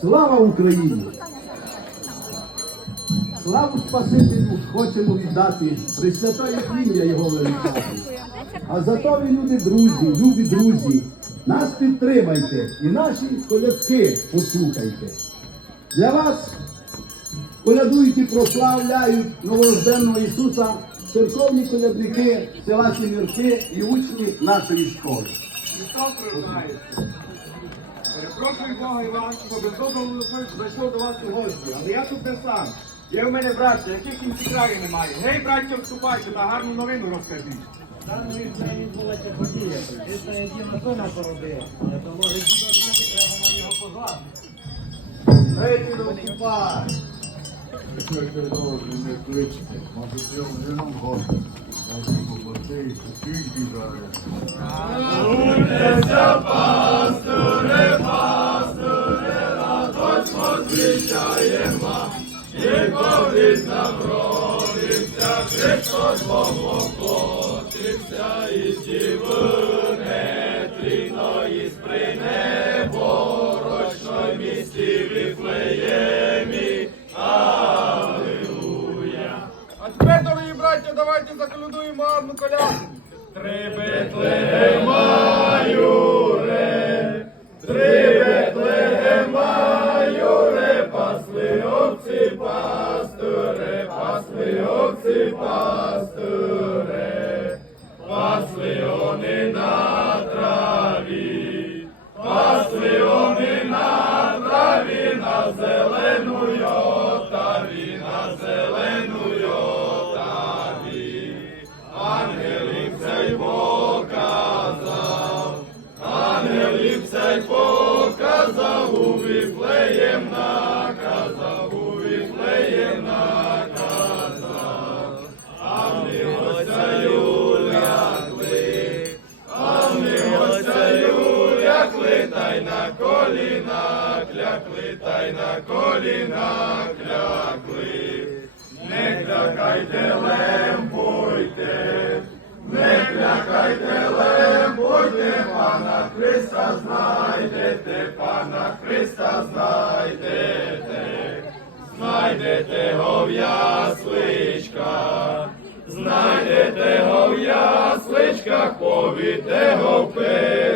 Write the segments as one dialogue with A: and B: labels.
A: Слава Україні! Славу Спасителю хочемо віддати, Пресвятає ім'я Його величати. А зато ви, люди, друзі, любі друзі, нас підтримайте і наші колядки послухайте. Для вас колядують і прославляють новорожденного Ісуса церковні колядники села Сімірки і учні нашої школи.
B: Рождається. Перепрошую Бога і вас, бо без дозволу зайшов до вас у гості. Але я тут не сам. Є в мене браття, яких кінці краю немає. Гей, браття, вступайте та гарну новину розкажіть.
C: Там різна відбулася подія. Ти я діма сина породив. Але то може дідо знати, треба на нього позвати.
B: Гей, ти
D: Слухайте добре, не кличте, може цьому не нам гості. Наші поплати, скільки зараз.
B: А тепер, дорогі браття, давайте заколядуємо гарну коляску. Три та на коліна, клякли, тай, на коліна, клякли, не клякайте лембуйте, не клякайте лембуйте, пана Христа знайдете, пана Христа знайдете, знайдете го в ясличках, знайдете го в ясличках, повіте го в пи.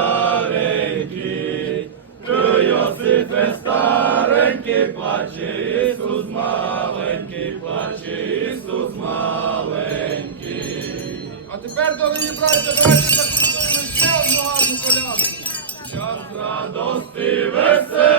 B: дорогі браття, давайте заколядуємо ще одну гарну колядку. Час радости, веселости,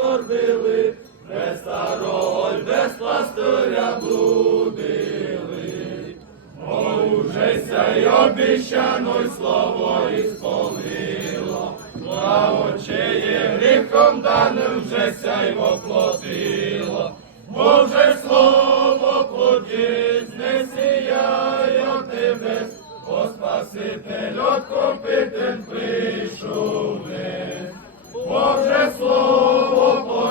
B: скорбили, без старого, без пастиря блудили. О, уже й обіщано, й слово ісполнило, Благочеє гріхом даним вже сяй воплотило, бо вже слово плоді знесіяє от небес, о Спаситель, откупитель прийшов. Боже слово.